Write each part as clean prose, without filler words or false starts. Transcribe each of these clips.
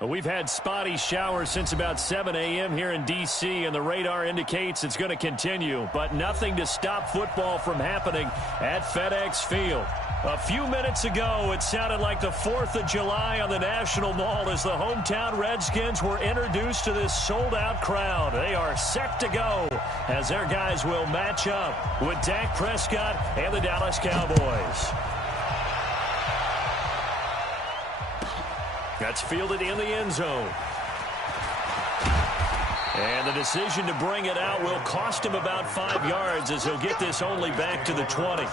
Well, we've had spotty showers since about 7 a.m. here in D.C., and the radar indicates it's going to continue, but nothing to stop football from happening at FedEx Field. A few minutes ago, it sounded like the 4th of July on the National Mall as the hometown Redskins were introduced to this sold-out crowd. They are set to go as their guys will match up with Dak Prescott and the Dallas Cowboys. That's fielded in the end zone. And the decision to bring it out will cost him about 5 yards as he'll get this only back to the 20.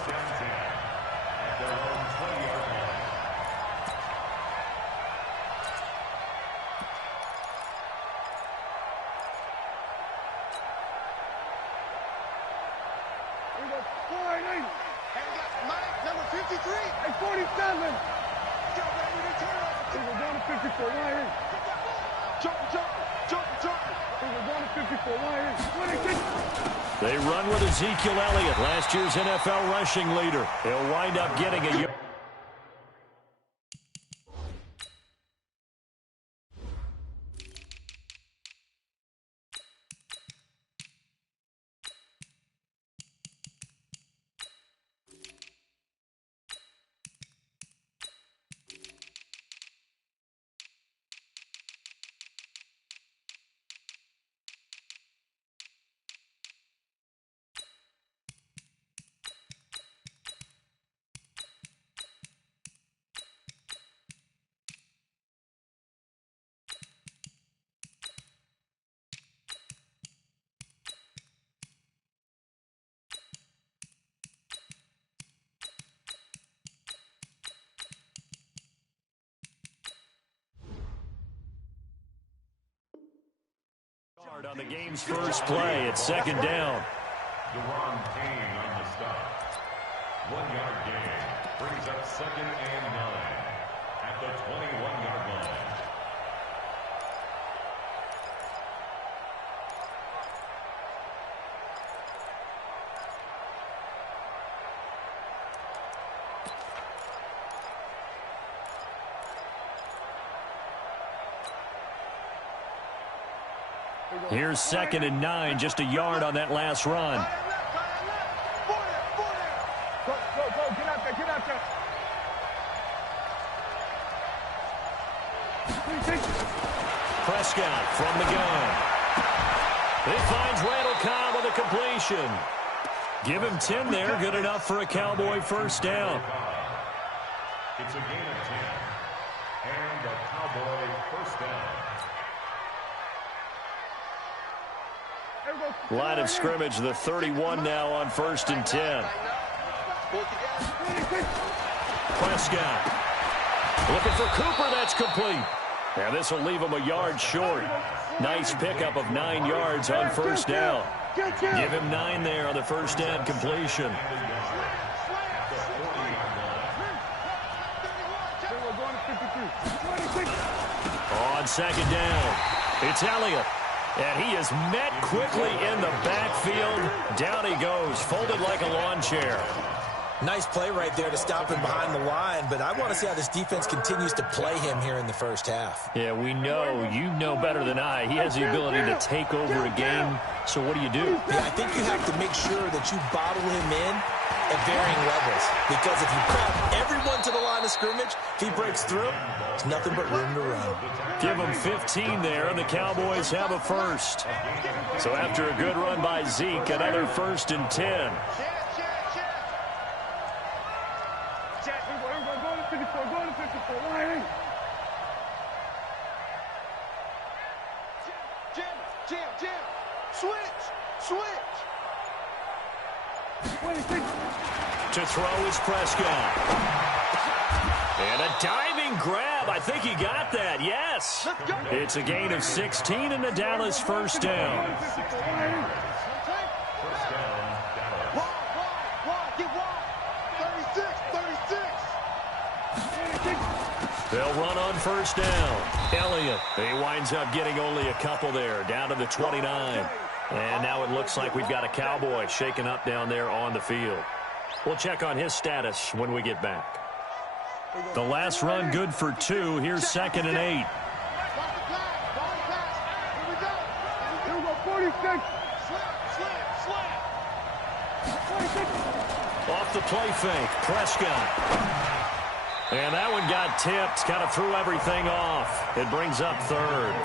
They run with Ezekiel Elliott, last year's NFL rushing leader. He'll wind up getting a... On the game's first play, it's second down. Deron Payne on the stop. 1 yard gain brings up 2nd and 9 at the 21-yard line. Here's 2nd and 9, just a yard on that last run. Prescott from the gun. It finds Randall Cobb with a completion. Give him 10 there, good enough for a Cowboy first down. It's a gain of 10, and the Cowboy first down. Line of scrimmage, the 31 now on 1st and 10. Prescott looking for Cooper. That's complete. And this will leave him a yard short. Nice pickup of 9 yards on first down. Give him 9 there on the first down completion. On second down, it's Elliott. And he is met quickly in the backfield. Down he goes, folded like a lawn chair. Nice play right there to stop him behind the line, but I want to see how this defense continues to play him here in the first half. Yeah, we know, you know better than I, he has the ability to take over a game. So what do? Yeah, I think you have to make sure that you bottle him in at varying levels, because if you crowd everyone to the line of scrimmage, if he breaks through, there's nothing but room to run. Give him 15 there, and the Cowboys have a first. So after a good run by Zeke, another 1st and 10. To throw is Prescott. And a diving grab. I think he got that. Yes. It's a gain of 16 and the Dallas first down. They'll run on first down. Elliott, he winds up getting only a couple there, down to the 29. And now it looks like we've got a Cowboy shaken up down there on the field. We'll check on his status when we get back. The last run good for 2. Here's 2nd and 8. Off the play fake, Prescott. And that one got tipped, kind of threw everything off. It brings up third.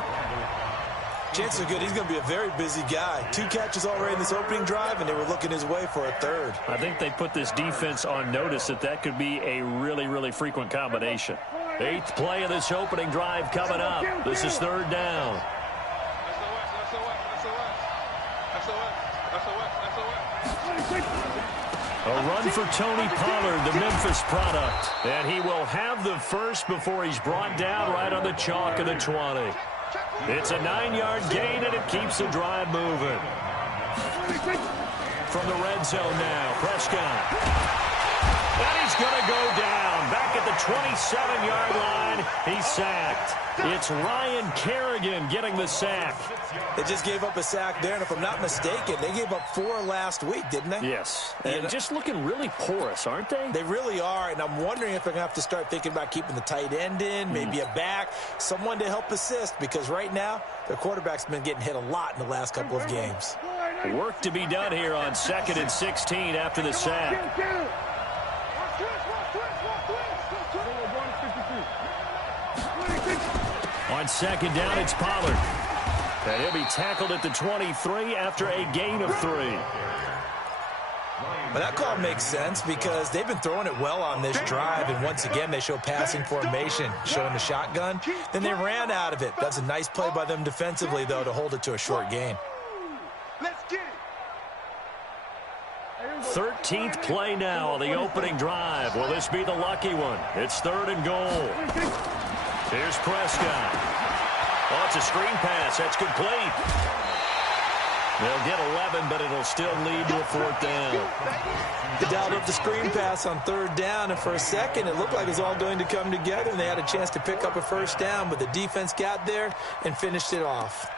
Chances are good he's going to be a very busy guy. 2 catches already in this opening drive, and they were looking his way for a third. I think they put this defense on notice that could be a really, really frequent combination. 8th play of this opening drive coming up. This is third down. A run for Tony Pollard, the Memphis product. And he will have the first before he's brought down right on the chalk of the 20. It's a 9-yard gain, and it keeps the drive moving. From the red zone now, Prescott. And he's going to go down. Back at the 27-yard line, he's sacked. It's Ryan Kerrigan getting the sack. They just gave up a sack there, and if I'm not mistaken, they gave up 4 last week, didn't they? Yes. And just looking really porous, aren't they? They really are, and I'm wondering if they're going to have to start thinking about keeping the tight end in, maybe a back, someone to help assist, because right now, their quarterback's been getting hit a lot in the last couple of games. Work to be done here on 2nd and 16 after the sack. On 2nd down, it's Pollard. And he'll be tackled at the 23 after a gain of 3. But that call makes sense because they've been throwing it well on this drive, and once again, they show passing formation, showing the shotgun. Then they ran out of it. That's a nice play by them defensively, though, to hold it to a short gain. 13th play now on the opening drive. Will this be the lucky one? It's 3rd and goal. Here's Prescott. Oh, it's a screen pass. That's complete. They'll get 11, but it'll still lead to a 4th down. They dialed up the screen pass on 3rd down, and for a second, it looked like it was all going to come together, and they had a chance to pick up a 1st down, but the defense got there and finished it off.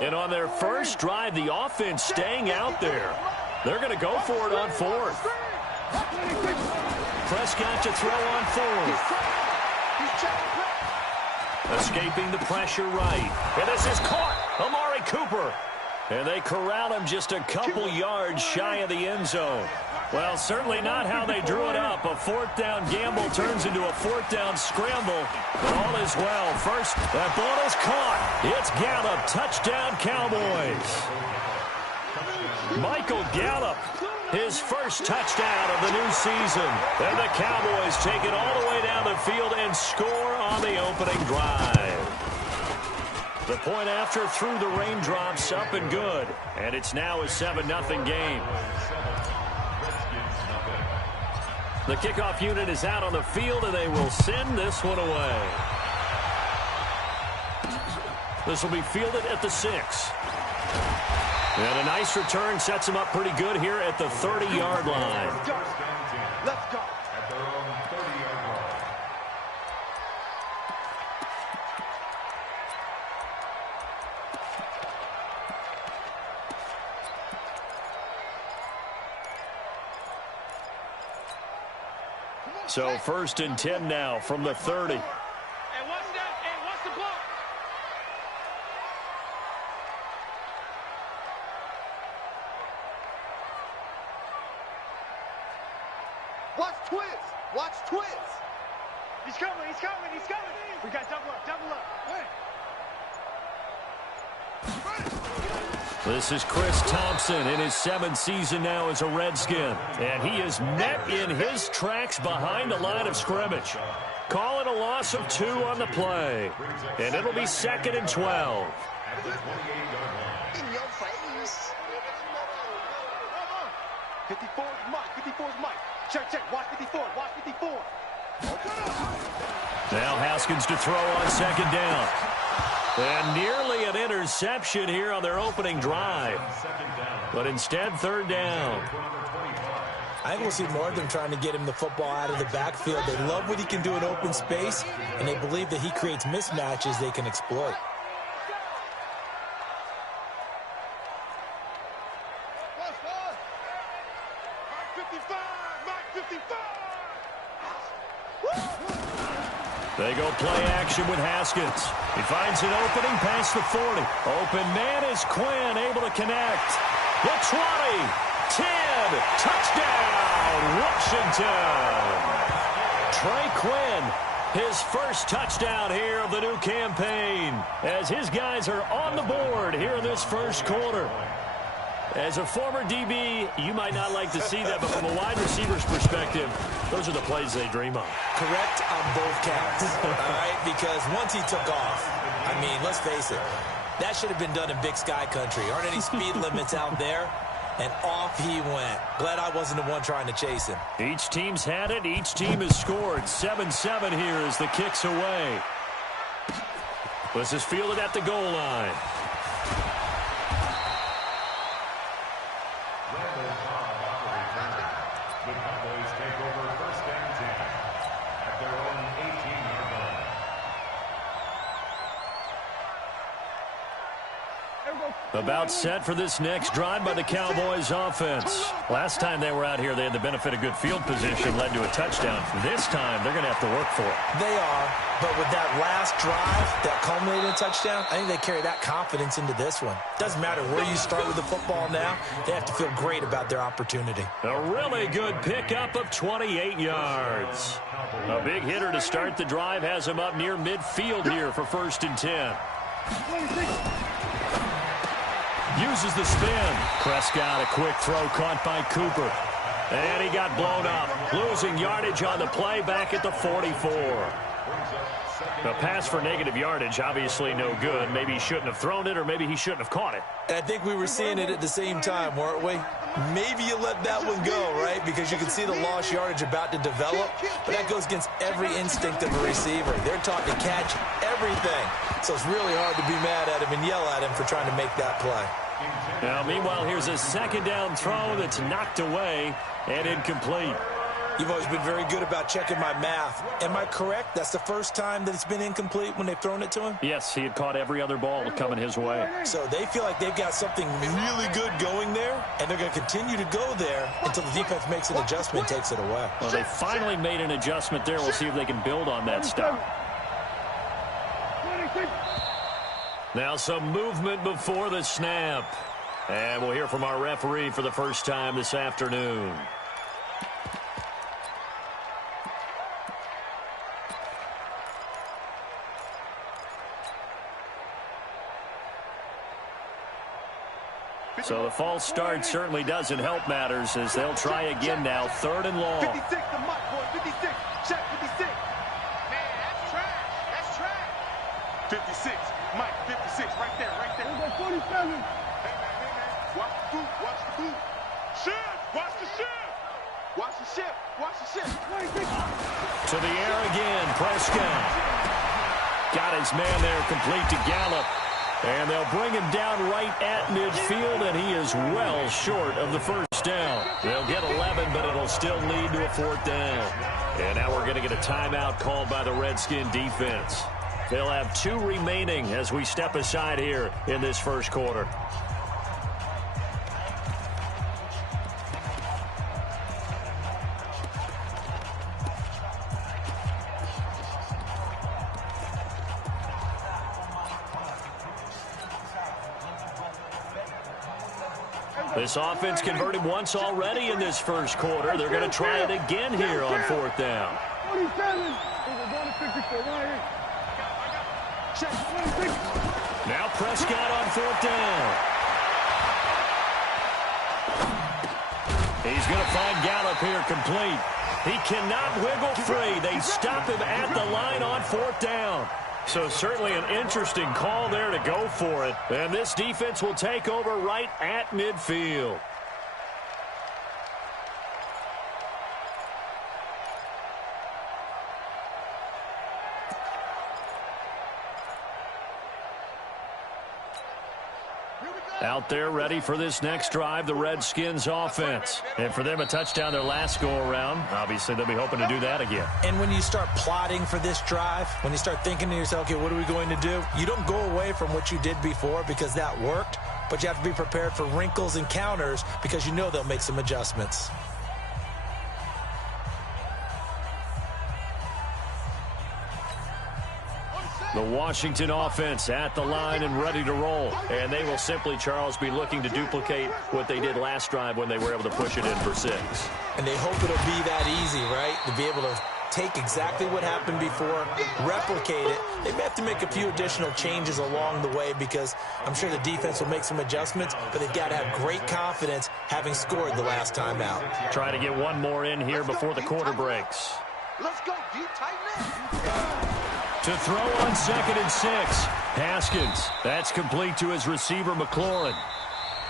And on their first drive, the offense staying out there. They're going to go for it on 4th. Prescott to throw on 4th. Escaping the pressure right. And this is caught. Amari Cooper. And they corral him just a couple yards shy of the end zone. Well, certainly not how they drew it up. A 4th down gamble turns into a 4th down scramble. All is well. First, that ball is caught. It's Gallup. Touchdown, Cowboys. Michael Gallup, his first touchdown of the new season. And the Cowboys take it all the way down the field and score on the opening drive. The point after through the raindrops, up and good. And it's now a 7-0 game. The kickoff unit is out on the field, and they will send this one away. This will be fielded at the 6. And a nice return sets him up pretty good here at the 30-yard line. Let's go. At their own 30-yard line. So 1st and 10 now from the 30. And what's that? And what's the block? Watch Twitz. Watch Twitz. He's coming. He's coming. He's coming. We got double up. Double up. Hey. This is Chris Thompson in his 7th season now as a Redskin. And he is met in his tracks behind the line of scrimmage. Call it a loss of 2 on the play. And it'll be 2nd and 12. In your face. 54 is Mike. 54 is Mike. Check, check. Watch 54. Watch 54. Now Haskins to throw on 2nd down. And nearly an interception here on their opening drive. But instead, 3rd down. I think we'll see more of them trying to get him the football out of the backfield. They love what he can do in open space, and they believe that he creates mismatches they can exploit. They go play action with Haskins. He finds an opening past the 40. Open man is Quinn, able to connect. The 20, 10, touchdown, Washington. Trey Quinn, his first touchdown here of the new campaign, as his guys are on the board here in this first quarter. As a former DB, you might not like to see that, but from a wide receiver's perspective, those are the plays they dream of. Correct on both counts, all right? Because once he took off, I mean, let's face it, that should have been done in Big Sky country. Aren't any speed limits out there? And off he went. Glad I wasn't the one trying to chase him. Each team's had it. Each team has scored. 7-7 here as the kick's away. This is fielded at the goal line. The Cowboys take over first and 10 at their own 18-yard line. About set for this next drive by the Cowboys offense. Last time they were out here, they had the benefit of good field position, led to a touchdown. This time, they're going to have to work for it. They are, but with that last drive that culminated in a touchdown, I think they carry that confidence into this one. Doesn't matter where you start with the football now, they have to feel great about their opportunity. A really good pickup of 28 yards. A big hitter to start the drive has him up near midfield here for 1st and 10. Uses the spin. Prescott, a quick throw caught by Cooper. And he got blown up. Losing yardage on the play back at the 44. A pass for negative yardage, obviously no good. Maybe he shouldn't have thrown it, or maybe he shouldn't have caught it. And I think we were seeing it at the same time, weren't we? Maybe you let that one go, right? Because you can see the lost yardage about to develop. But that goes against every instinct of a receiver. They're taught to catch everything. So it's really hard to be mad at him and yell at him for trying to make that play. Now, meanwhile, here's a second down throw that's knocked away and incomplete. You've always been very good about checking my math. Am I correct? That's the first time that it's been incomplete when they've thrown it to him? Yes, he had caught every other ball coming his way. So they feel like they've got something really good going there, and they're going to continue to go there until the defense makes an adjustment and takes it away. Well, they finally made an adjustment there. We'll see if they can build on that stop. Now some movement before the snap. And we'll hear from our referee for the first time this afternoon. So the false start certainly doesn't help matters as they'll try again now. 3rd and long. 56 to Mike, boy. 56. Check 56. Man, that's trash. That's trash. 56. Mike, 56. Right there, right there. 47. Hey, man. Watch the boot. Watch the boot. Shift. Watch the shift. Watch the shift. Watch the shift. To the air again. Prescott. Got his man there complete to Gallup. And they'll bring him down right at midfield, and he is well short of the first down. They'll get 11, but it'll still lead to a 4th down. And now we're going to get a timeout called by the Redskin defense. They'll have 2 remaining as we step aside here in this first quarter. This offense converted once already in this first quarter. They're going to try it again here on 4th down. 47. Now Prescott on 4th down. He's going to find Gallup here complete. He cannot wiggle free. They stop him at the line on 4th down. So certainly an interesting call there to go for it. And this defense will take over right at midfield. Out there ready for this next drive, the Redskins offense. And for them, a touchdown their last go-around. Obviously, they'll be hoping to do that again. And when you start plotting for this drive, when you start thinking to yourself, okay, what are we going to do? You don't go away from what you did before because that worked, but you have to be prepared for wrinkles and counters because you know they'll make some adjustments. The Washington offense at the line and ready to roll. And they will simply, Charles, be looking to duplicate what they did last drive when they were able to push it in for 6. And they hope it'll be that easy, right? To be able to take exactly what happened before, replicate it. They may have to make a few additional changes along the way because I'm sure the defense will make some adjustments, but they've got to have great confidence having scored the last time out. Try to get one more in here before the quarter breaks. Let's go, deep tight end. To throw on 2nd and 6. Haskins. That's complete to his receiver, McLaurin.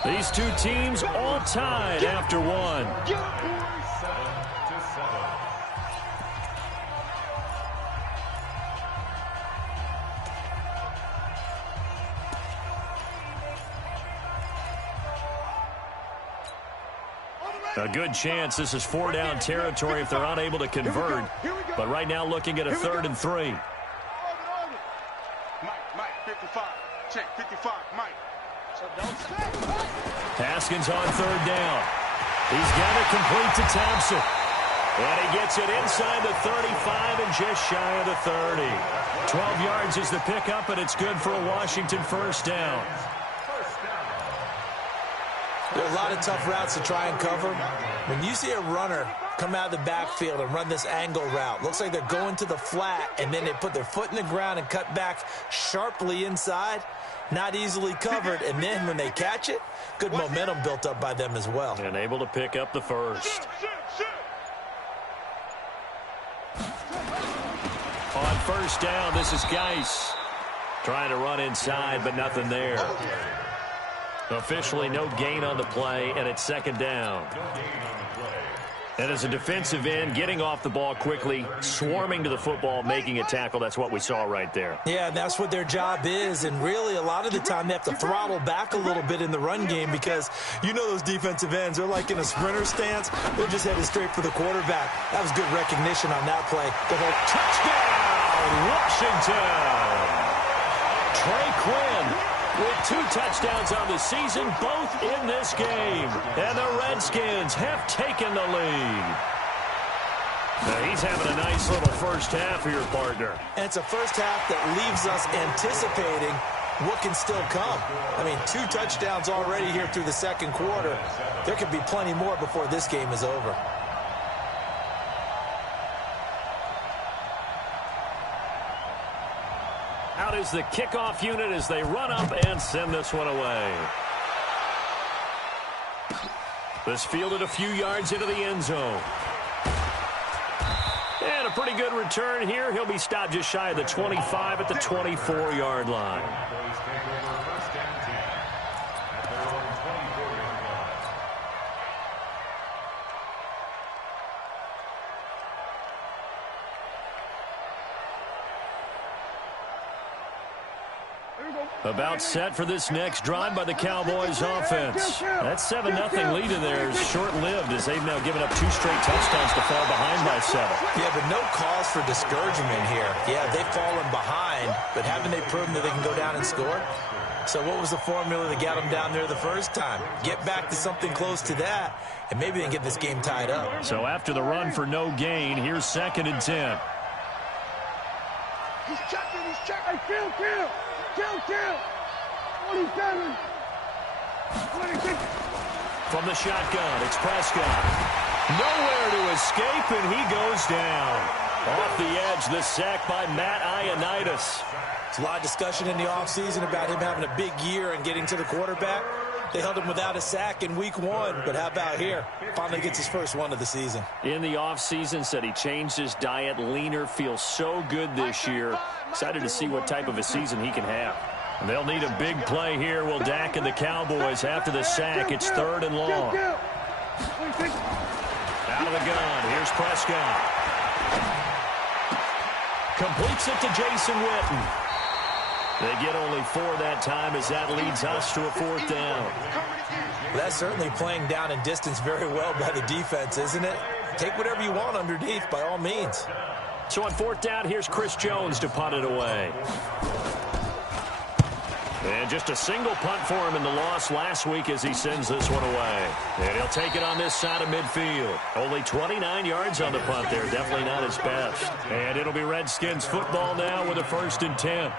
These two teams all tied after 1. 7. A good chance this is 4-down territory if they're unable to convert. But right now looking at a 3rd and 3. Mike, 55. Check, 55, Mike. Haskins on 3rd down. He's got it complete to Thompson. And he gets it inside the 35 and just shy of the 30. 12 yards is the pickup, and it's good for a Washington 1st down. There are a lot of tough routes to try and cover. When you see a runner come out of the backfield and run this angle route, looks like they're going to the flat, and then they put their foot in the ground and cut back sharply inside, not easily covered, and then when they catch it, good momentum built up by them as well. And able to pick up the 1st. On 1st down, this is Geis. Trying to run inside, but nothing there. Officially no gain on the play, and it's 2nd down. And as a defensive end, getting off the ball quickly, swarming to the football, making a tackle, that's what we saw right there. Yeah, and that's what their job is, and really a lot of the time they have to throttle back a little bit in the run game because you know those defensive ends, they're like in a sprinter stance, they're just headed straight for the quarterback. That was good recognition on that play. The whole touchdown, Washington! Trey Quinn with 2 touchdowns on the season, both in this game. And the Redskins have taken the lead. Now he's having a nice little first half here, partner. And it's a first half that leaves us anticipating what can still come. I mean, 2 touchdowns already here through the 2nd quarter. There could be plenty more before this game is over. Out is the kickoff unit as they run up and send this one away. This fielded a few yards into the end zone. And a pretty good return here. He'll be stopped just shy of the 25 at the 24-yard line. About set for this next drive by the Cowboys offense. That 7-0 lead in there is short-lived as they've now given up 2 straight touchdowns to fall behind by 7. Yeah, but no cause for discouragement here. Yeah, they've fallen behind, but haven't they proven that they can go down and score? So what was the formula that got them down there the first time? Get back to something close to that, and maybe they can get this game tied up. So after the run for no gain, here's 2nd and 10. He's checking, Hey, kill. 27. 26. From the shotgun, it's Prescott. Nowhere to escape, and he goes down. Off the edge, the sack by Matt Ioannidis. There's a lot of discussion in the offseason about him having a big year and getting to the quarterback. They held him without a sack in week 1, but how about here? Finally gets his first one of the season. In the offseason, said he changed his diet, leaner, feels so good this year. Excited to see what type of a season he can have. And they'll need a big play here. Will Dak and the Cowboys after the sack. It's 3rd and long. Out of the gun. Here's Prescott. Completes it to Jason Witten. They get only 4 that time as that leads us to a 4th down. Well, that's certainly playing down in distance very well by the defense, isn't it? Take whatever you want underneath by all means. So on 4th down, here's Chris Jones to punt it away. And just a single punt for him in the loss last week as he sends this one away. And he'll take it on this side of midfield. Only 29 yards on the punt there. Definitely not his best. And it'll be Redskins football now with a 1st and 10.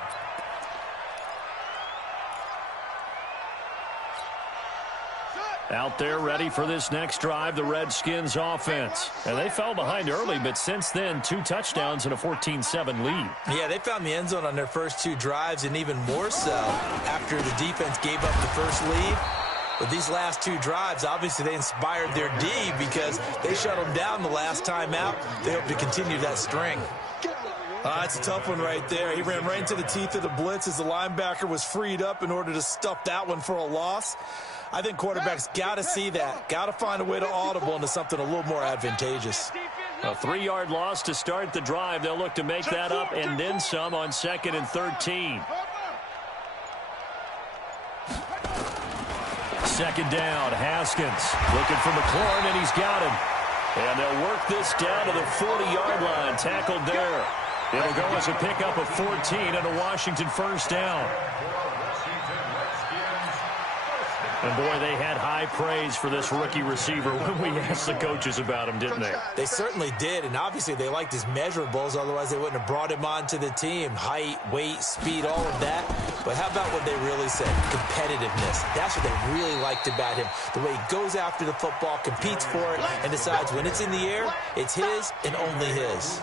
Out there ready for this next drive, the Redskins offense. And they fell behind early, but since then, 2 touchdowns and a 14-7 lead. Yeah, they found the end zone on their first 2 drives, and even more so after the defense gave up the first lead. But these last 2 drives, obviously they inspired their D because they shut them down the last time out. They hope to continue that string. It's a tough one right there. He ran right into the teeth of the blitz as the linebacker was freed up in order to stuff that one for a loss. I think quarterbacks got to see that. Got to find a way to audible into something a little more advantageous. A 3-yard loss to start the drive. They'll look to make that up and then some on 2nd and 13. 2nd down, Haskins looking for McLaurin, and he's got him. And they'll work this down to the 40-yard line, tackled there. It'll go as a pickup of 14 and a Washington 1st down. And, boy, they had high praise for this rookie receiver when we asked the coaches about him, didn't they? They certainly did, and obviously they liked his measurables. Otherwise, they wouldn't have brought him onto the team. Height, weight, speed, all of that. But how about what they really said? Competitiveness. That's what they really liked about him. The way he goes after the football, competes for it, and decides when it's in the air, it's his and only his.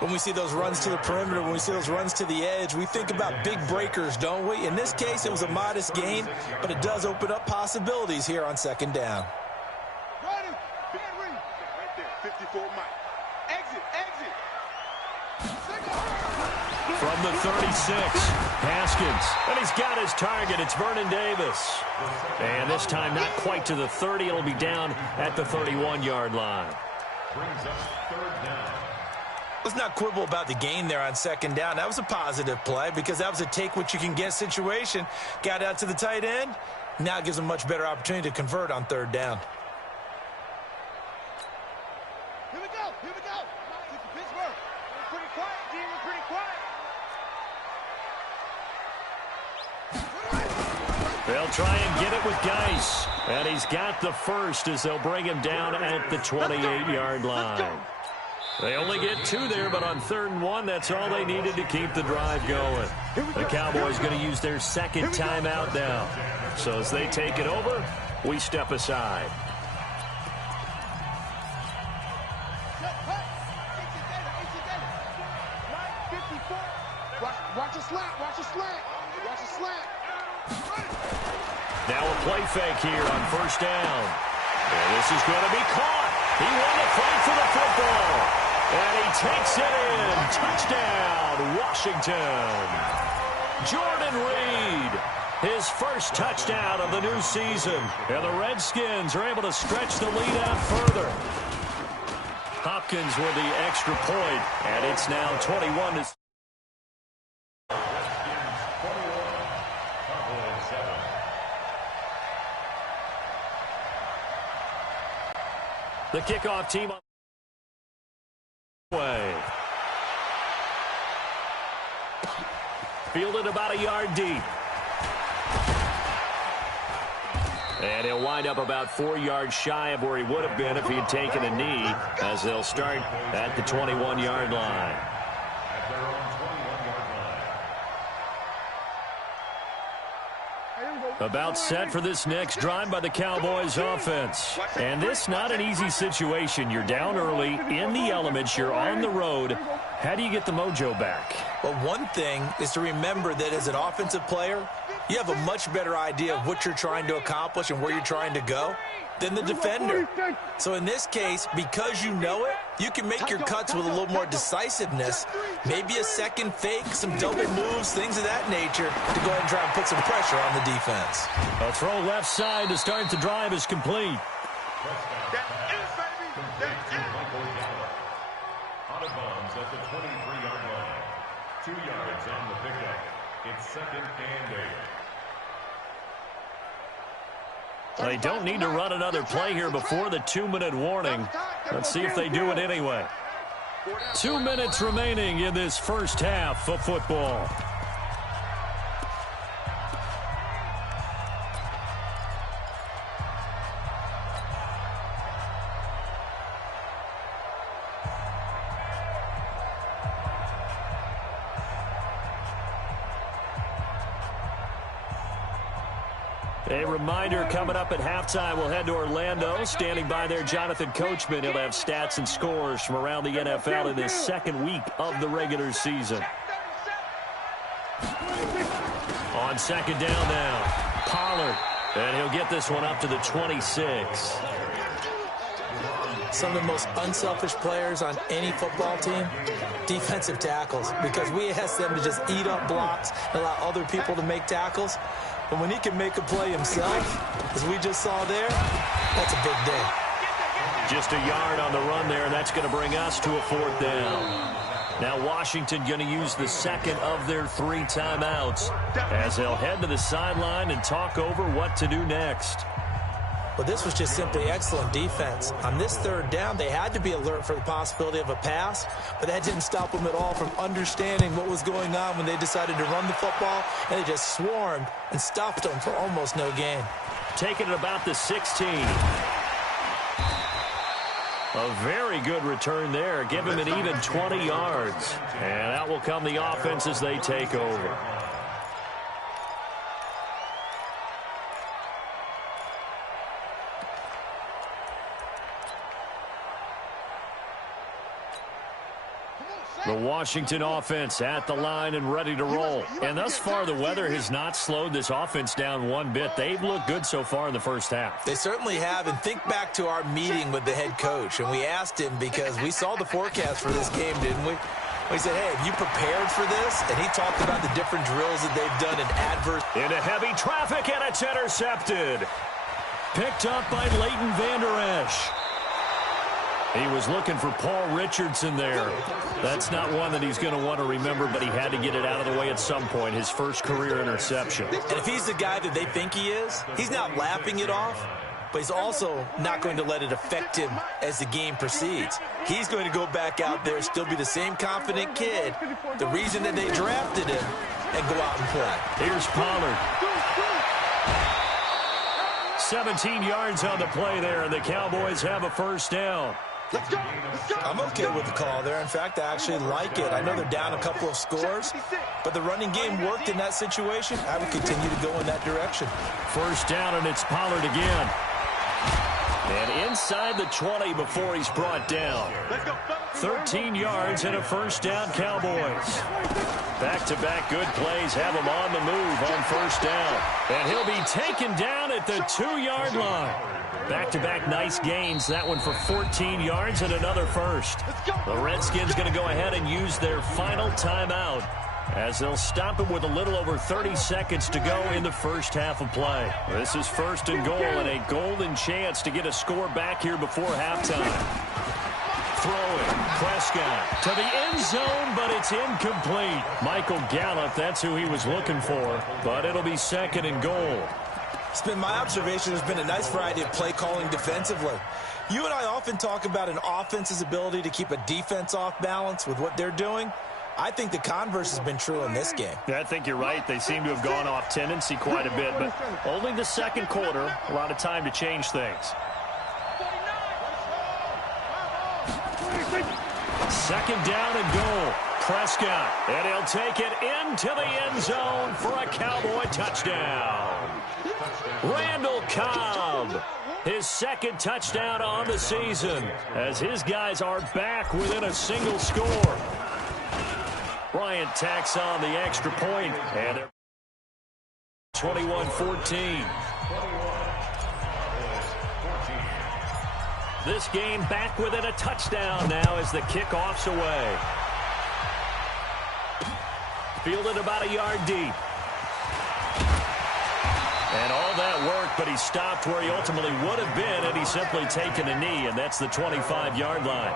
When we see those runs to the perimeter, when we see those runs to the edge, we think about big breakers, don't we? In this case, it was a modest gain, but it does open up possibilities here on 2nd down. Right there, 54 Mike. Exit. From the 36, Haskins. And he's got his target. It's Vernon Davis. And this time not quite to the 30. It'll be down at the 31-yard line. Brings up 3rd down. Let's not quibble about the gain there on 2nd down. That was a positive play because that was a take-what-you-can-get situation. Got out to the tight end. Now it gives them a much better opportunity to convert on 3rd down. Here we go. Pittsburgh. We're pretty quiet, D. We're pretty quiet. They'll try and get it with Geis. And he's got the 1st as they'll bring him down at the 28-yard line. They only get 2 there, but on 3rd and 1, that's all they needed to keep the drive going. The Cowboys going to use their 2nd timeout now. So as they take it over, we step aside. Watch a slant. Now a play fake here on 1st down. And this is going to be caught. He won the fight for the football. And he takes it in. Touchdown, Washington. Jordan Reed, his 1st touchdown of the new season. And the Redskins are able to stretch the lead out further. Hopkins with the extra point, and it's now 21-7. The kickoff team on the way. Fielded about a yard deep. And he'll wind up about 4 yards shy of where he would have been if he had taken a knee, as they'll start at the 21-yard line. At their own 21-yard line. About set for this next drive by the Cowboys offense. And this not an easy situation. You're down early, in the elements, you're on the road. How do you get the mojo back? Well, one thing is to remember that as an offensive player, you have a much better idea of what you're trying to accomplish and where you're trying to go than the defender. So in this case, because you know it, you can make your cuts with a little more decisiveness. Maybe a second fake, some double moves, things of that nature to go ahead and try and put some pressure on the defense. A throw left side to start the drive is complete. Out of bounds at the 23-yard line. 2 yards on the pickup. It's 2nd and 8. They don't need to run another play here before the 2-minute warning. Let's see if they do it anyway. 2 minutes remaining in this first half of football. A reminder, coming up at halftime, we'll head to Orlando. Standing by there, Jonathan Coachman. He'll have stats and scores from around the NFL in this second week of the regular season. On second down now, Pollard. And he'll get this one up to the 26. Some of the most unselfish players on any football team, defensive tackles, because we ask them to just eat up blocks and allow other people to make tackles. But when he can make a play himself, as we just saw there, that's a big day. Just a yard on the run there, and that's going to bring us to a 4th down. Now Washington going to use the second of their 3 timeouts as they'll head to the sideline and talk over what to do next. Well, this was just simply excellent defense. On this 3rd down, they had to be alert for the possibility of a pass, but that didn't stop them at all from understanding what was going on when they decided to run the football, and they just swarmed and stuffed them for almost no gain. Taking it about the 16. A very good return there. Give him an even 20 yards. And out will come the offense as they take over. The Washington offense at the line and ready to roll. And thus far, the weather has not slowed this offense down one bit. They've looked good so far in the first half. They certainly have. And think back to our meeting with the head coach. And we asked him because we saw the forecast for this game, didn't we? We said, hey, have you prepared for this? And he talked about the different drills that they've done in adverse. Into heavy traffic, and it's intercepted. Picked up by Leighton Vander Esch. He was looking for Paul Richardson there. That's not one that he's going to want to remember, but he had to get it out of the way at some point, his first career interception. And if he's the guy that they think he is, he's not laughing it off, but he's also not going to let it affect him as the game proceeds. He's going to go back out there, still be the same confident kid, the reason that they drafted him, and go out and play. Here's Pollard. 17 yards on the play there, and the Cowboys have a first down. Let's go. Let's go. I'm okay with the call there. In fact, I actually like it. I know they're down a couple of scores, but the running game worked in that situation. I would continue to go in that direction. First down, and it's Pollard again. And inside the 20 before he's brought down. 13 yards and a first down, Cowboys. Back-to-back good plays have him on the move on first down. And he'll be taken down at the 2-yard line. Back-to-back nice gains. That one for 14 yards and another first. The Redskins going to go ahead and use their final timeout as they'll stop him with a little over 30 seconds to go in the first half of play. This is 1st and goal and a golden chance to get a score back here before halftime. Throwing, Prescott to the end zone, but it's incomplete. Michael Gallup, that's who he was looking for, but it'll be 2nd and goal. It's been my observation there's been a nice variety of play calling defensively. You and I often talk about an offense's ability to keep a defense off balance with what they're doing. I think the converse has been true in this game. Yeah, I think you're right. They seem to have gone off tendency quite a bit, but only the second quarter, a lot of time to change things. 2nd down and goal. Prescott, and he'll take it into the end zone for a Cowboy touchdown. Randall Cobb, his 2nd touchdown on the season, as his guys are back within a single score. Bryant tacks on the extra point, and they're 21-14. This game back within a touchdown now as the kickoff's away. Fielded about a yard deep. And all that work, but he stopped where he ultimately would have been, and he's simply taken a knee, and that's the 25-yard line.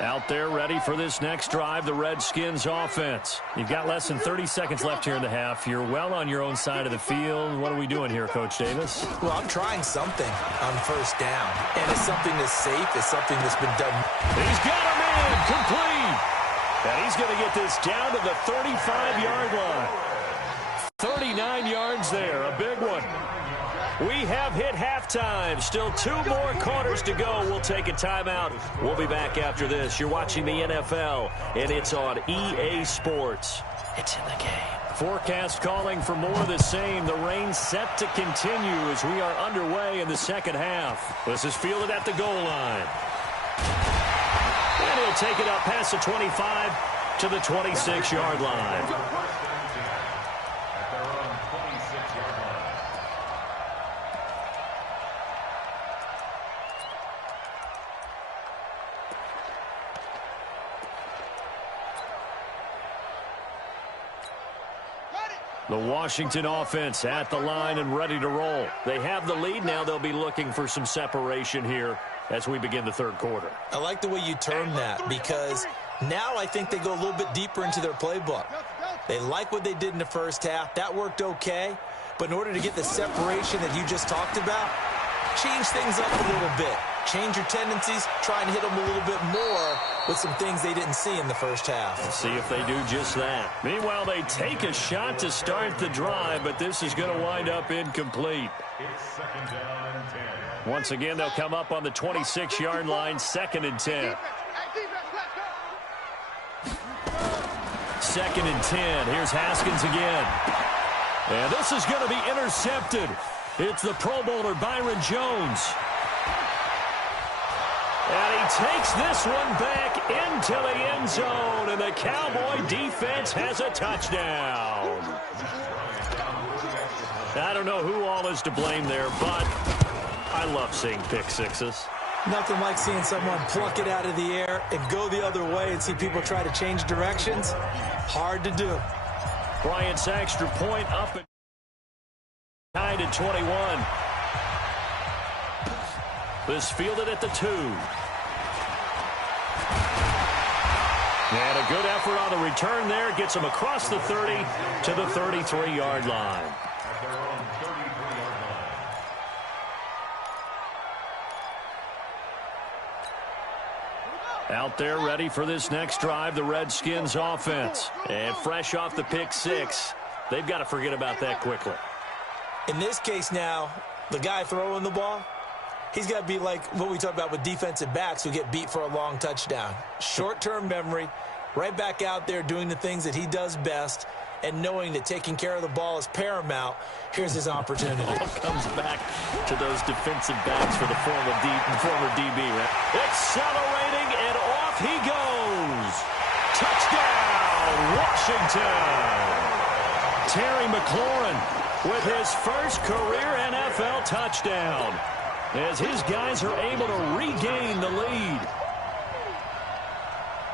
Out there ready for this next drive, the Redskins offense. You've got less than 30 seconds left here in the half. You're well on your own side of the field. What are we doing here, Coach Davis? Well, I'm trying something on first down, and it's something that's safe. It's something that's been done. He's got him in, complete. And he's going to get this down to the 35-yard line. 39 yards there, a big one. We have hit halftime. Still 2 more quarters to go. We'll take a timeout. We'll be back after this. You're watching the NFL, and it's on EA Sports. It's in the game. Forecast calling for more of the same. The rain set to continue as we are underway in the second half. This is fielded at the goal line. And he'll take it up past the 25 to the 26-yard line. The Washington offense at the line and ready to roll. They have the lead. Now they'll be looking for some separation here as we begin the third quarter. I like the way you term that because now I think they go a little bit deeper into their playbook. They like what they did in the first half. That worked okay. But in order to get the separation that you just talked about, change things up a little bit. Change your tendencies. Try and hit them a little bit more with some things they didn't see in the first half. Let's see if they do just that. Meanwhile, they take a shot to start the drive, but this is going to wind up incomplete. It's second down and 10. Once again, they'll come up on the 26-yard line, 2nd and 10. 2nd and 10. Here's Haskins again. And this is going to be intercepted. It's the Pro Bowler Byron Jones. And he takes this one back into the end zone, and the Cowboy defense has a touchdown. I don't know who all is to blame there, but I love seeing pick sixes. Nothing like seeing someone pluck it out of the air and go the other way and see people try to change directions. Hard to do. Bryant's extra point up and tied at 21. This fielded at the 2. And a good effort on the return there. Gets him across the 30 to the 33-yard line. At their own 33-yard line. Out there ready for this next drive, the Redskins offense. And fresh off the pick 6, they've got to forget about that quickly. In this case now, the guy throwing the ball, he's got to be like what we talk about with defensive backs who get beat for a long touchdown. Short-term memory, right back out there doing the things that he does best, and knowing that taking care of the ball is paramount. Here's his opportunity. All comes back to those defensive backs for the former DB, right? Accelerating, and off he goes. Touchdown, Washington. Terry McLaurin with his first career NFL touchdown, as his guys are able to regain the lead.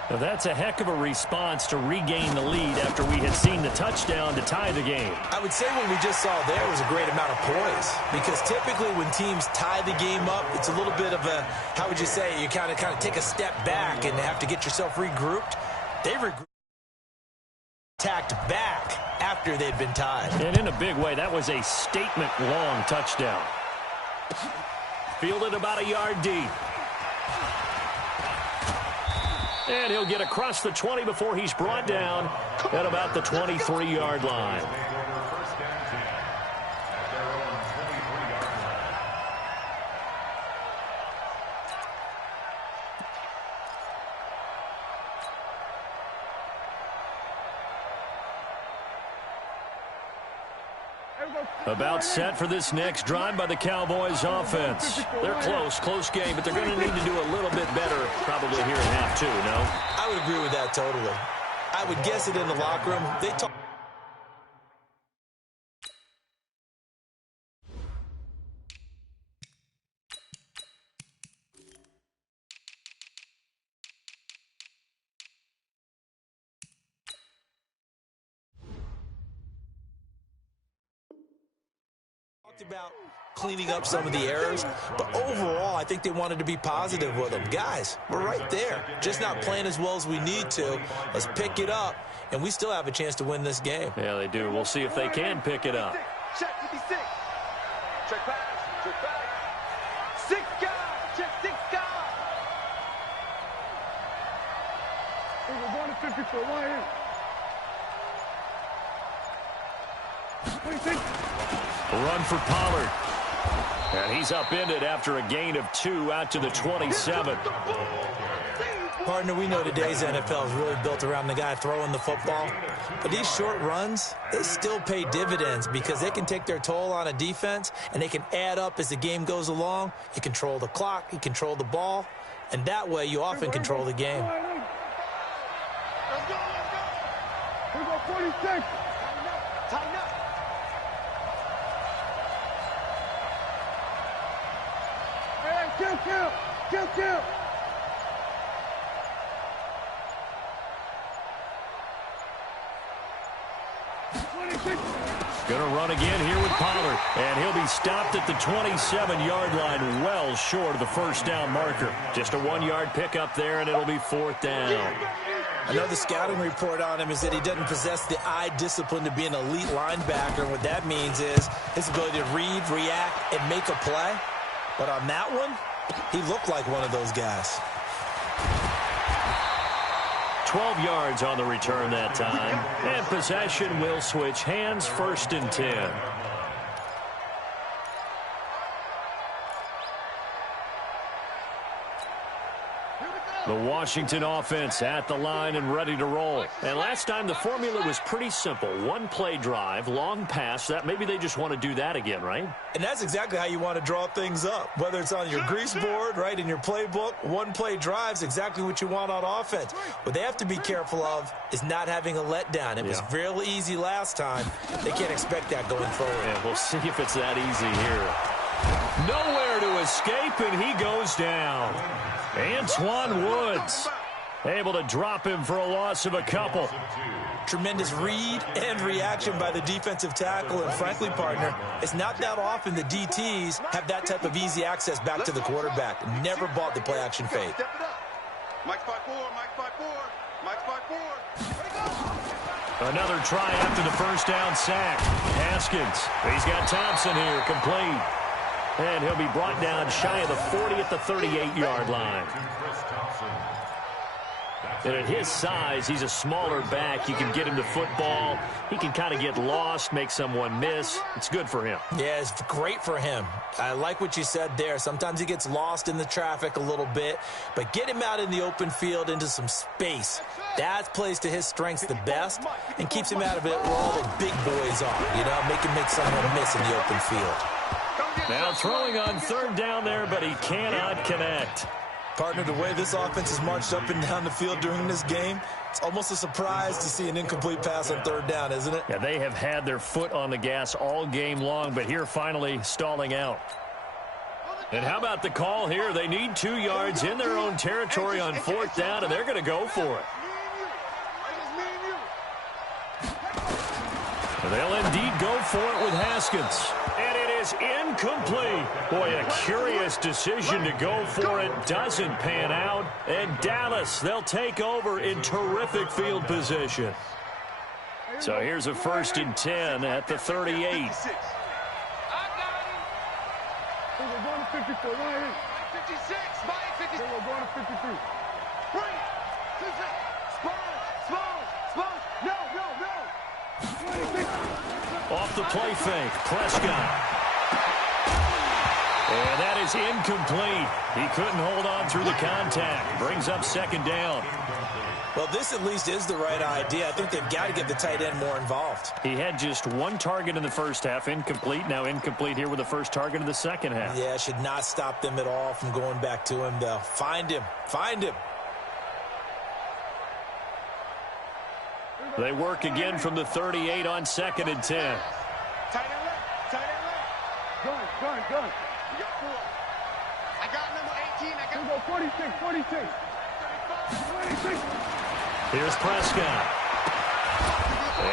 Now that's a heck of a response to regain the lead after we had seen the touchdown to tie the game. I would say what we just saw there was a great amount of poise, because typically when teams tie the game up, it's a little bit of a, how would you say, you kind of take a step back and have to get yourself regrouped. They attacked back after they'd been tied. And in a big way, that was a statement-long touchdown. Fielded about a yard deep. And he'll get across the 20 before he's brought down at about the 23-yard line. About set for this next drive by the Cowboys offense. They're close game, but they're going to need to do a little bit better probably here in half 2, no? I would agree with that totally. I would guess it in the locker room. They talk. about cleaning up some of the errors, but overall, I think they wanted to be positive with them. Guys, we're right there, just not playing as well as we need to. Let's pick it up, and we still have a chance to win this game. Yeah, they do. We'll see if they can pick it up. Check 56. Check pass. Check pass. 6 guys. Check 6 guys. We're going to 54. Why is? 26. Run for Pollard. And he's upended after a gain of 2 out to the 27. Partner, we know today's NFL is really built around the guy throwing the football. But these short runs, they still pay dividends because they can take their toll on a defense, and they can add up as the game goes along. You control the clock, you control the ball, and that way you often control the game. Let's go. We got 46. Tighten up. Hey, kill. Going to run again here with Pollard. And he'll be stopped at the 27-yard line, well short of the first down marker. Just a 1-yard pickup there, and it'll be 4th down. I know the scouting report on him is that he doesn't possess the eye discipline to be an elite linebacker. And what that means is his ability to read, react, and make a play. But on that one, he looked like one of those guys. 12 yards on the return that time. And possession will switch hands, 1st and 10. The Washington offense at the line and ready to roll. And last time the formula was pretty simple. 1-play drive, long pass. That maybe they just want to do that again, right? And that's exactly how you want to draw things up. Whether it's on your grease board, right, in your playbook, 1-play drive's exactly what you want on offense. What they have to be careful of is not having a letdown. It was real easy last time. They can't expect that going forward. Yeah, we'll see if it's that easy here. Nowhere to escape, and he goes down. Antoine Woods able to drop him for a loss of a couple. Tremendous read and reaction by the defensive tackle, and frankly, partner, it's not that often the DTs have that type of easy access back to the quarterback. Never bought the play action fade. Step it up. Mike 5-4. Another try after the first down sack. Haskins, he's got Thompson here, complete. And he'll be brought down shy of the 40 at the 38-yard line. And at his size, he's a smaller back. You can get him to football. He can kind of get lost, make someone miss. It's good for him. Yeah, it's great for him. I like what you said there. Sometimes he gets lost in the traffic a little bit, but get him out in the open field into some space. That plays to his strengths the best and keeps him out of it where all the big boys are. You know, make someone miss in the open field. Now throwing on 3rd down there, but he cannot connect. Partner, the way this offense has marched up and down the field during this game, it's almost a surprise to see an incomplete pass on 3rd down, isn't it? Yeah, they have had their foot on the gas all game long, but here finally stalling out. And how about the call here? They need 2 yards in their own territory on 4th down, and they're going to go for it. They'll indeed go for it with Haskins. And it is incomplete. Boy, a curious decision to go for it. Doesn't pan out. And Dallas, they'll take over in terrific field position. So here's a 1st and 10 at the 38. We're going to 54. Why is? 56. Mike 56. We're going to 53. Bring it. Sponge. No. 26. Off the play fake, Prescott. And that is incomplete. He couldn't hold on through the contact. Brings up 2nd down. Well, this at least is the right idea. I think they've got to get the tight end more involved. He had just 1 target in the first half, incomplete. Now incomplete here with the first target in the second half. Yeah, should not stop them at all from going back to him, though. Find him. They work again from the 38 on 2nd and 10. Tight end left. Gun. You got 4. I got number 18. We go 46. 26. Here's Prescott.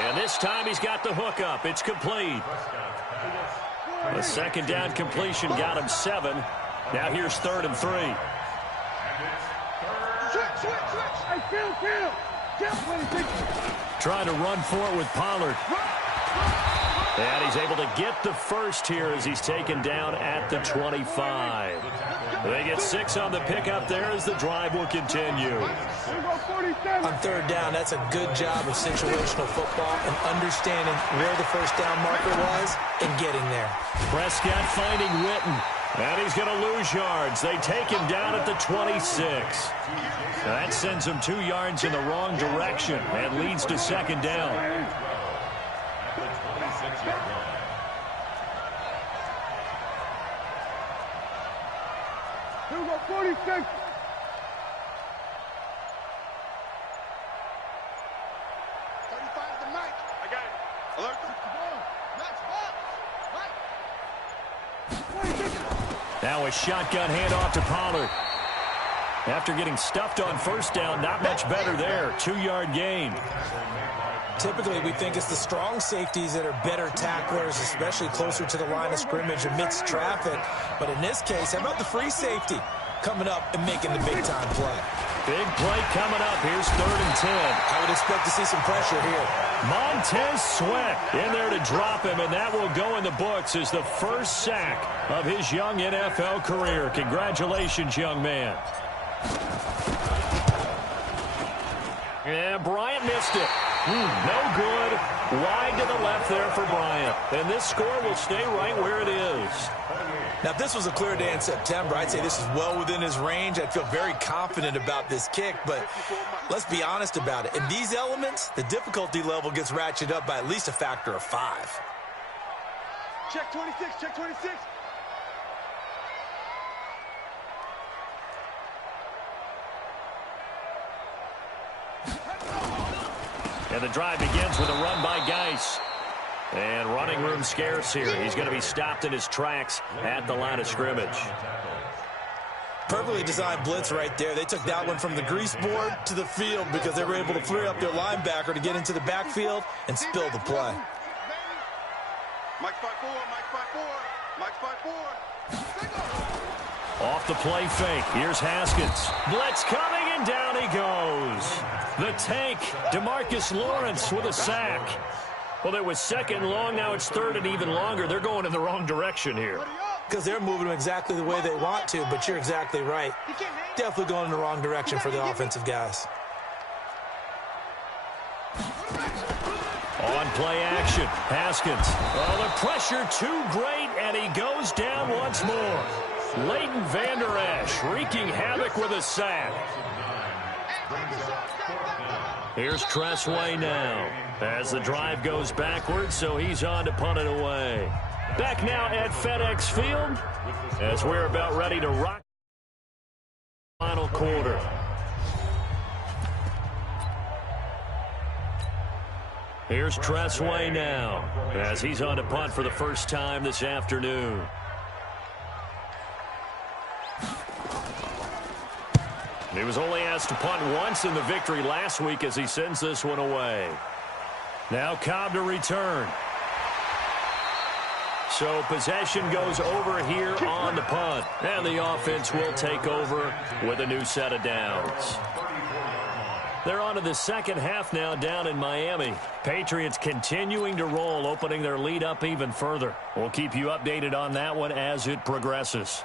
And this time he's got the hook up. It's complete. A second down completion got him 7. Now here's 3rd and 3. Trying to run for it with Pollard. And he's able to get the first here as he's taken down at the 25. They get 6 on the pickup there as the drive will continue. On 3rd down, that's a good job of situational football and understanding where the first down marker was and getting there. Prescott finding Witten. And he's going to lose yards. They take him down at the 26. That sends him 2 yards in the wrong direction and leads to 2nd down. Here we go, 46. Now a shotgun handoff to Pollard. After getting stuffed on first down, not much better there. 2-yard gain. Typically, we think it's the strong safeties that are better tacklers, especially closer to the line of scrimmage amidst traffic. But in this case, how about the free safety coming up and making the big-time play? Big play coming up. Here's 3rd and 10. I would expect to see some pressure here. Montez Sweat in there to drop him, and that will go in the books as the first sack of his young NFL career. Congratulations, young man. Yeah, Bryant missed it. No good. Wide to the left there for Bryant. And this score will stay right where it is. Now, if this was a clear day in September, I'd say this is well within his range. I'd feel very confident about this kick, but let's be honest about it. In these elements, the difficulty level gets ratcheted up by at least a factor of 5. Check 26, check 26. And the drive begins with a run by Geis. And running room scarce here. He's going to be stopped in his tracks at the line of scrimmage. Perfectly designed blitz right there. They took that one from the grease board to the field because they were able to free up their linebacker to get into the backfield and spill the play. Mike 5-4, Mike 5-4, Mike 5-4. Off the play fake. Here's Haskins. Blitz coming, and down he goes. The tank, DeMarcus Lawrence with a sack. Well, it was 2nd long. Now it's 3rd and even longer. They're going in the wrong direction here. Because they're moving them exactly the way they want to, but you're exactly right. Definitely going in the wrong direction for the offensive guys. On play action, Haskins. Oh, the pressure too great, and he goes down once more. Leighton Vander Esch wreaking havoc with a sack. Here's Tressway now as the drive goes backwards, so he's on to punt it away. Back now at FedEx Field as we're about ready to rock the final quarter. Here's Tressway now as he's on to punt for the first time this afternoon. He was only asked to punt once in the victory last week as he sends this one away. Now Cobb to return. So possession goes over here on the punt. And the offense will take over with a new set of downs. They're on to the second half now down in Miami. Patriots continuing to roll, opening their lead up even further. We'll keep you updated on that one as it progresses.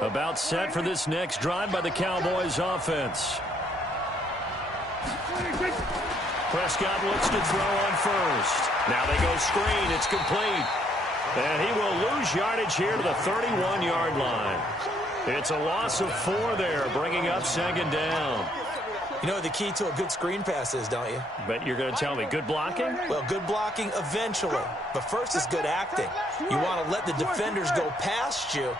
About set for this next drive by the Cowboys offense. Prescott looks to throw on first. Now they go screen. It's complete. And he will lose yardage here to the 31-yard line. It's a loss of 4 there, bringing up 2nd down. You know what the key to a good screen pass is, don't you? Bet you're going to tell me good blocking? Well, good blocking eventually. But first is good acting. You want to let the defenders go past you,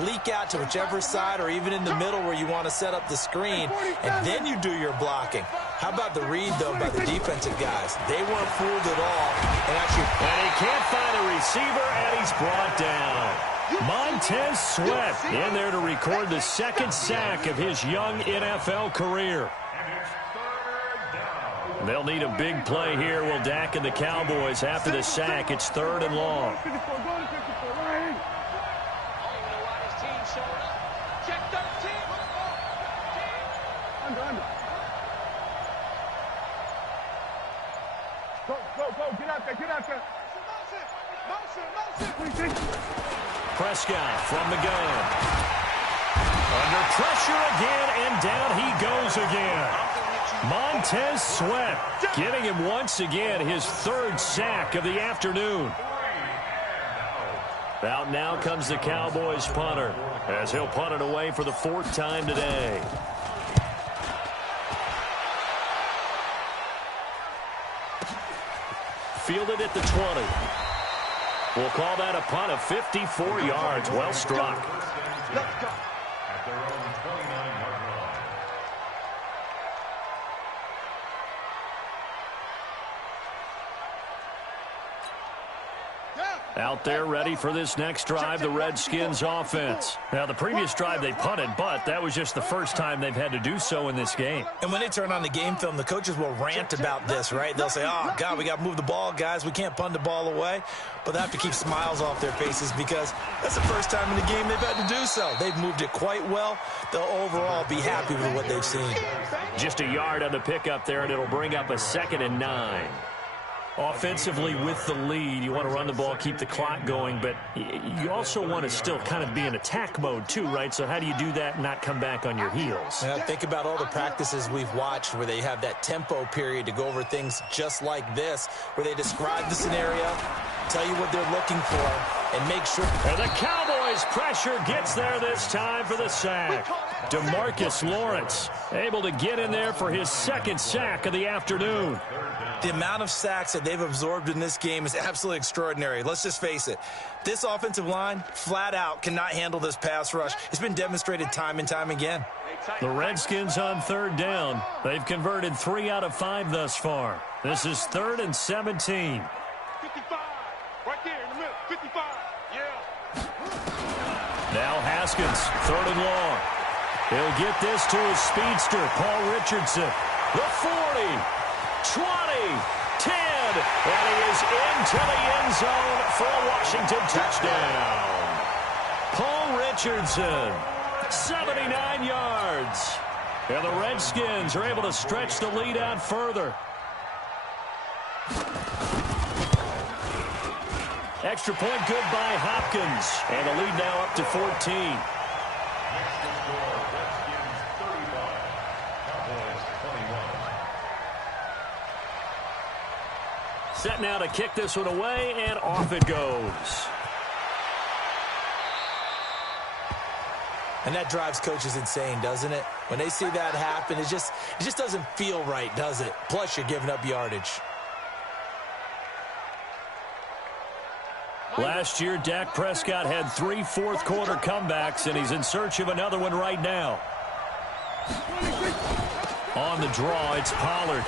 leak out to whichever side or even in the middle where you want to set up the screen, and then you do your blocking. How about the read, though, by the defensive guys? They weren't fooled at all. And he can't find a receiver, and he's brought down. Montez Sweat in there to record the 2nd sack of his young NFL career. And it's 3rd down. They'll need a big play here. Will Dak and the Cowboys after the sack. It's 3rd and long. Go, get out there. Motion. Prescott from the gun. Under pressure again, and down he goes again. Montez Sweat getting him once again his 3rd sack of the afternoon. Out now comes the Cowboys punter as he'll punt it away for the 4th time today. Fielded at the 20. We'll call that a punt of 54 yards. Well struck. Let's go. At their own 29-yard line. Out there ready for this next drive, the Redskins offense. Now, the previous drive they punted, but that was just the first time they've had to do so in this game. And when they turn on the game film, the coaches will rant about this, right? They'll say, oh, God, we got to move the ball, guys. We can't punt the ball away. But they have to keep smiles off their faces because that's the first time in the game they've had to do so. They've moved it quite well. They'll overall be happy with what they've seen. Just a yard on the pickup there, and it'll bring up a 2nd and 9. Offensively with the lead, you want to run the ball, keep the clock going, but you also want to still kind of be in attack mode too, right? So how do you do that and not come back on your heels? Yeah, think about all the practices we've watched where they have that tempo period to go over things just like this, where they describe the scenario, tell you what they're looking for, and make sure. And the Cowboys pressure gets there this time for the sack. DeMarcus Lawrence able to get in there for his 2nd sack of the afternoon. The amount of sacks that they've absorbed in this game is absolutely extraordinary. Let's just face it. This offensive line, flat out, cannot handle this pass rush. It's been demonstrated time and time again. The Redskins on 3rd down. They've converted 3 out of 5 thus far. This is 3rd and 17. 55. Right there in the middle. 55. Yeah. Now Haskins, 3rd and long. He'll get this to his speedster, Paul Richardson. The 40. 20, 10, and he is into the end zone for a Washington touchdown. Paul Richardson, 79 yards. And the Redskins are able to stretch the lead out further. Extra point good by Hopkins. And the lead now up to 14. Set now to kick this one away, and off it goes. And that drives coaches insane, doesn't it? When they see that happen, it just doesn't feel right, does it? Plus, you're giving up yardage. Last year, Dak Prescott had 3 fourth-quarter comebacks, and he's in search of another one right now. On the draw, it's Pollard.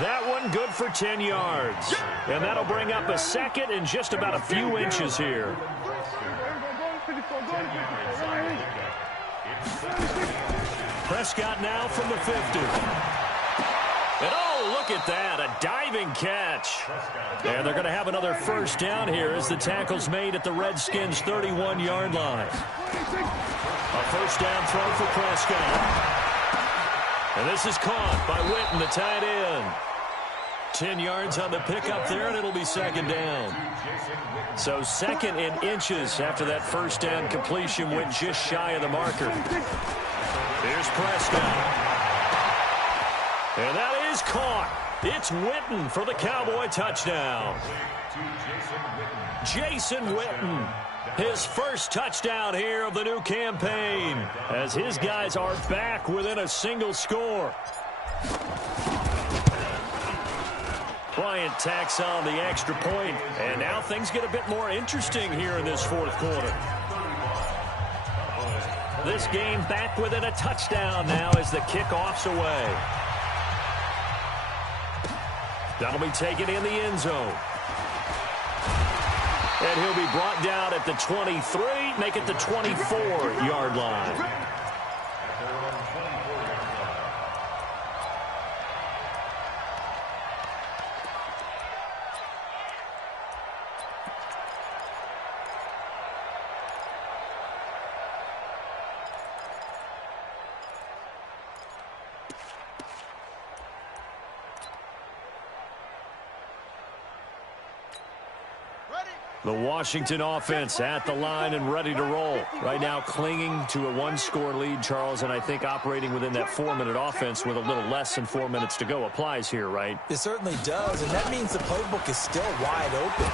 That one good for 10 yards. And that'll bring up a 2nd and just about a few inches here. Prescott now from the 50. And oh, look at that, a diving catch. And they're going to have another 1st down here as the tackle's made at the Redskins' 31-yard line. A 1st down throw for Prescott. And this is caught by Witten, the tight end. 10 yards on the pickup there, and it'll be 2nd down. So 2nd and inches after that 1st down completion went just shy of the marker. Here's Prescott. And that is caught. It's Witten for the Cowboy touchdown. Jason Witten. His 1st touchdown here of the new campaign as his guys are back within a single score. Bryant tacks on the extra point, and now things get a bit more interesting here in this 4th quarter. This game back within a touchdown now as the kickoff's away. That'll be taken in the end zone. And he'll be brought down at the 23, make it the 24-yard line. The Washington offense at the line and ready to roll. Right now clinging to a one-score lead, Charles, and I think operating within that 4-minute offense with a little less than 4 minutes to go applies here, right? It certainly does, and that means the playbook is still wide open.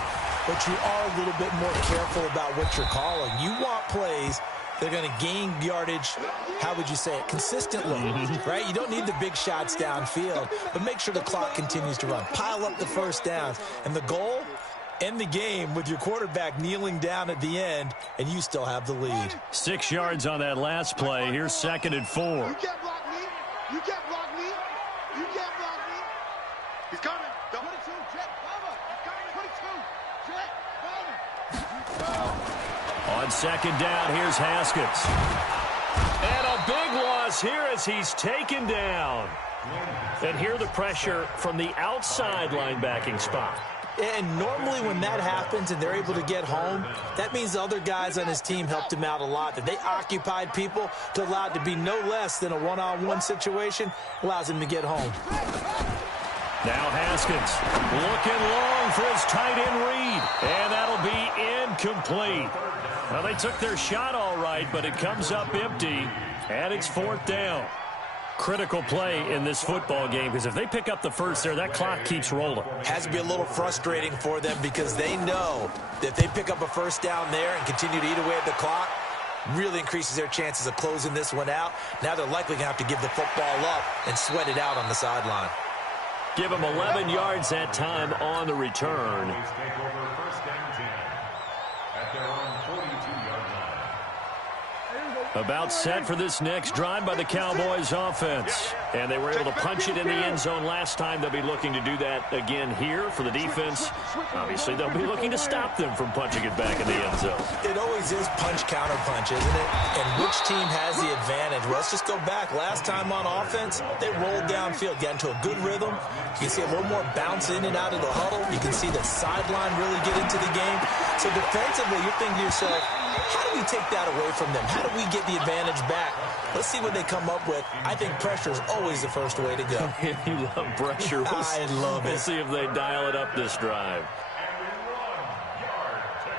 But you are a little bit more careful about what you're calling. You want plays that are going to gain yardage, how would you say it, consistently, right? You don't need the big shots downfield, but make sure the clock continues to run. Pile up the first downs, and the goal, end the game with your quarterback kneeling down at the end, and you still have the lead. 6 yards on that last play. Here's 2nd and 4. You can't block me. You can't block me. You can't block me. He's coming. 22, jet, cover. He's coming. 22, jet, cover. On 2nd down, here's Haskins. And a big loss here as he's taken down. And here the pressure from the outside linebacking spot. And normally when that happens and they're able to get home, that means the other guys on his team helped him out a lot. That they occupied people to allow it to be no less than a one-on-one situation allows him to get home. Now Haskins looking long for his tight end read. And that'll be incomplete. Well, they took their shot all right, but it comes up empty. And it's 4th down. Critical play in this football game, because if they pick up the first there, that clock keeps rolling. Has to be a little frustrating for them because they know that if they pick up a first down there and continue to eat away at the clock, really increases their chances of closing this one out. Now they're likely going to have to give the football up and sweat it out on the sideline. Give them 11 yards that time on the return. Take over 1st and 10 at their own 42-yard line. About set for this next drive by the Cowboys offense. And they were able to punch it in the end zone last time. They'll be looking to do that again here for the defense. Obviously, they'll be looking to stop them from punching it back in the end zone. It always is punch-counter-punch, isn't it? And which team has the advantage? Well, let's just go back. Last time on offense, they rolled downfield, got into a good rhythm. You can see a little more bounce in and out of the huddle. You can see the sideline really get into the game. So defensively, you're thinking to yourself, how do we take that away from them? How do we get the advantage back? Let's see what they come up with. I think pressure is always the first way to go. You love pressure. I love it. We'll see if they dial it up this drive. And 1 yard to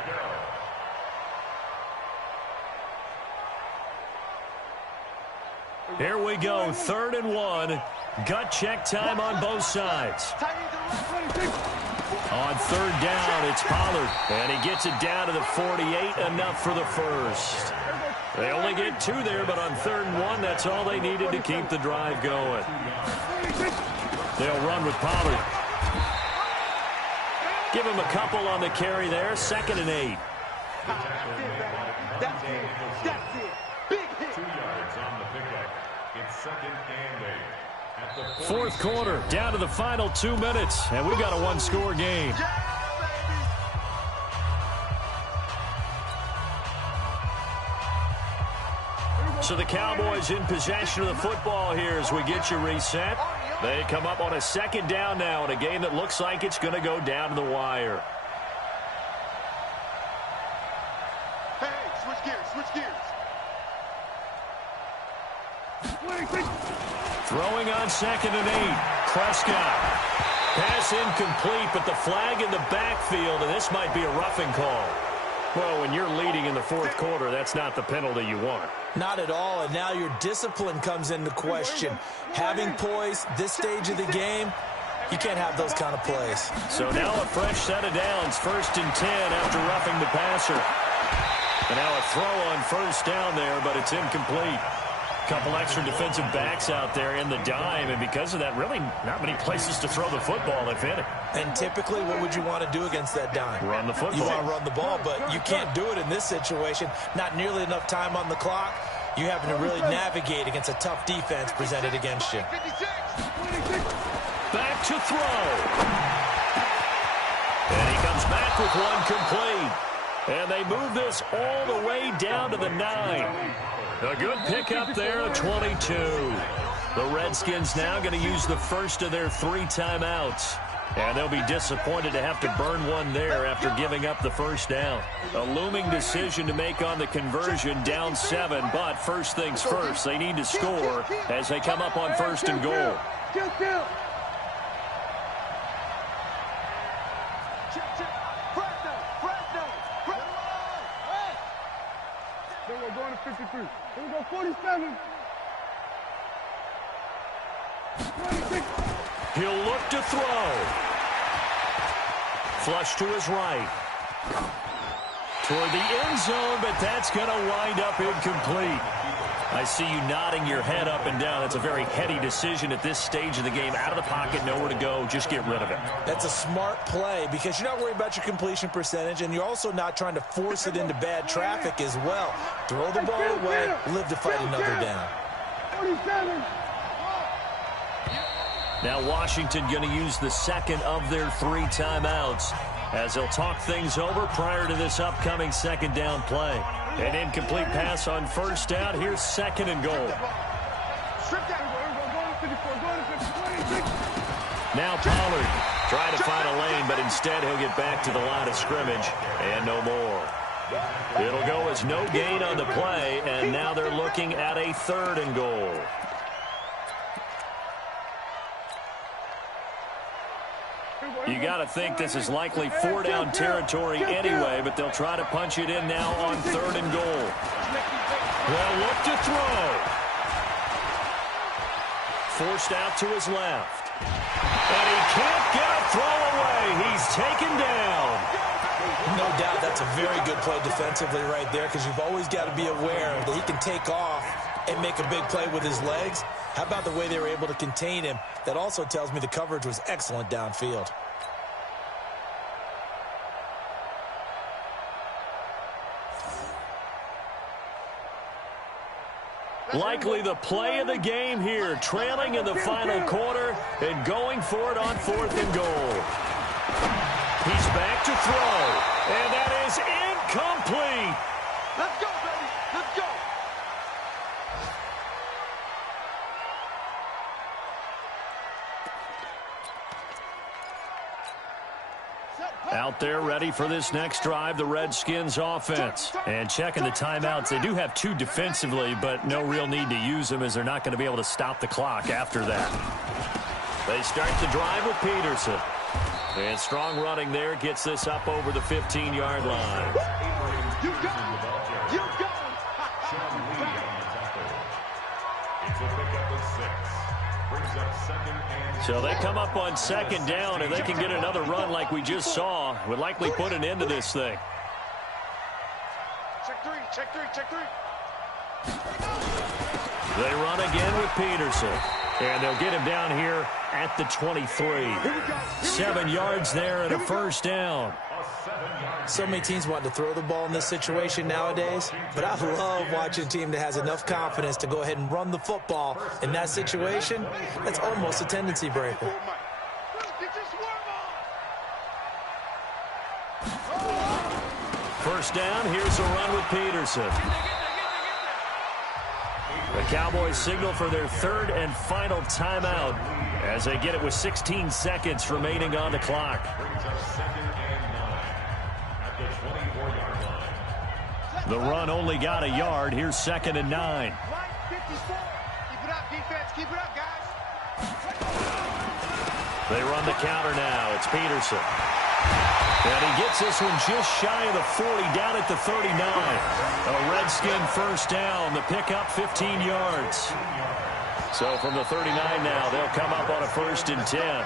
go. Here we go, 3rd and 1. Gut check time on both sides. On 3rd down, it's Pollard. And he gets it down to the 48, enough for the first. They only get 2 there, but on 3rd and 1, that's all they needed to keep the drive going. They'll run with Pollard. Give him a couple on the carry there, 2nd and 8. That's it. That's it. Big hit. 2 yards on the pickup. It's 2nd and 8. At the 4th quarter, down to the final 2 minutes, and we've got a one-score game. So the Cowboys in possession of the football here as we get you reset. They come up on a 2nd down now in a game that looks like it's going to go down to the wire. Hey, switch gears, switch gears. Throwing on 2nd and 8. Prescott. Pass incomplete, but the flag in the backfield, and this might be a roughing call. Well, when you're leading in the 4th quarter, that's not the penalty you want. Not at all, and now your discipline comes into question. Having poise this stage of the game, you can't have those kind of plays. So now a fresh set of downs, 1st and 10 after roughing the passer. And now a throw on 1st down there, but it's incomplete. Couple extra defensive backs out there in the dime, and because of that, really not many places to throw the football, if any. And typically, what would you want to do against that dime? Run the football. You want to run the ball, but you can't do it in this situation. Not nearly enough time on the clock. You having to really navigate against a tough defense presented against you. Back to throw. And he comes back with one complete. And they move this all the way down to the 9. A good pickup there, a 22. The Redskins now going to use the first of their 3 timeouts. And they'll be disappointed to have to burn one there after giving up the 1st down. A looming decision to make on the conversion, down 7. But first things first, they need to score as they come up on 1st and goal. 53. Here we go, 47. 26. He'll look to throw. Flush to his right. Toward the end zone, but that's going to wind up incomplete. I see you nodding your head up and down. That's a very heady decision at this stage of the game. Out of the pocket, nowhere to go. Just get rid of it. That's a smart play because you're not worried about your completion percentage, and you're also not trying to force it into bad traffic as well. Throw the ball away, live to fight another down. 47. Now Washington going to use the second of their 3 timeouts as they'll talk things over prior to this upcoming second down play. An incomplete pass on first down. Here's 2nd and goal. Now Pollard trying to find a lane, but instead he'll get back to the line of scrimmage and no more. It'll go as no gain on the play, and now they're looking at a 3rd and goal. You got to think this is likely 4-down territory anyway, but they'll try to punch it in now on 3rd and goal. They'll look to throw. Forced out to his left. And he can't get a throw away. He's taken down. No doubt that's a very good play defensively right there because you've always got to be aware that he can take off and make a big play with his legs. How about the way they were able to contain him? That also tells me the coverage was excellent downfield. Likely the play of the game here, trailing in the final quarter and going for it on 4th and goal. He's back to throw, and that is incomplete. Let's go, baby. Let's go. Out there ready for this next drive, the Redskins offense. And checking the timeouts, they do have 2 defensively, but no real need to use them as they're not going to be able to stop the clock after that. They start the drive with Peterson. And strong running there gets this up over the 15-yard line. You go. You go. It's a pickup of 6. Brings up 2nd and So they come up on 2nd down, and they can get another run like we just saw. Would likely put an end to this thing. Check 3, check 3, check 3. They run again with Peterson. And they'll get him down here at the 23. 7 yards there and a first down. So many teams want to throw the ball in this situation nowadays, but I love watching a team that has enough confidence to go ahead and run the football in that situation. That's almost a tendency breaker. First down, here's a run with Peterson. The Cowboys signal for their 3rd and final timeout as they get it with 16 seconds remaining on the clock. The run only got a yard. Here's 2nd and 9. Keep it up, defense. Keep it up, guys. They run the counter now. It's Peterson. And he gets this one just shy of the 40, down at the 39. A Redskin first down. The pickup, 15 yards. So from the 39 now, they'll come up on a 1st and 10.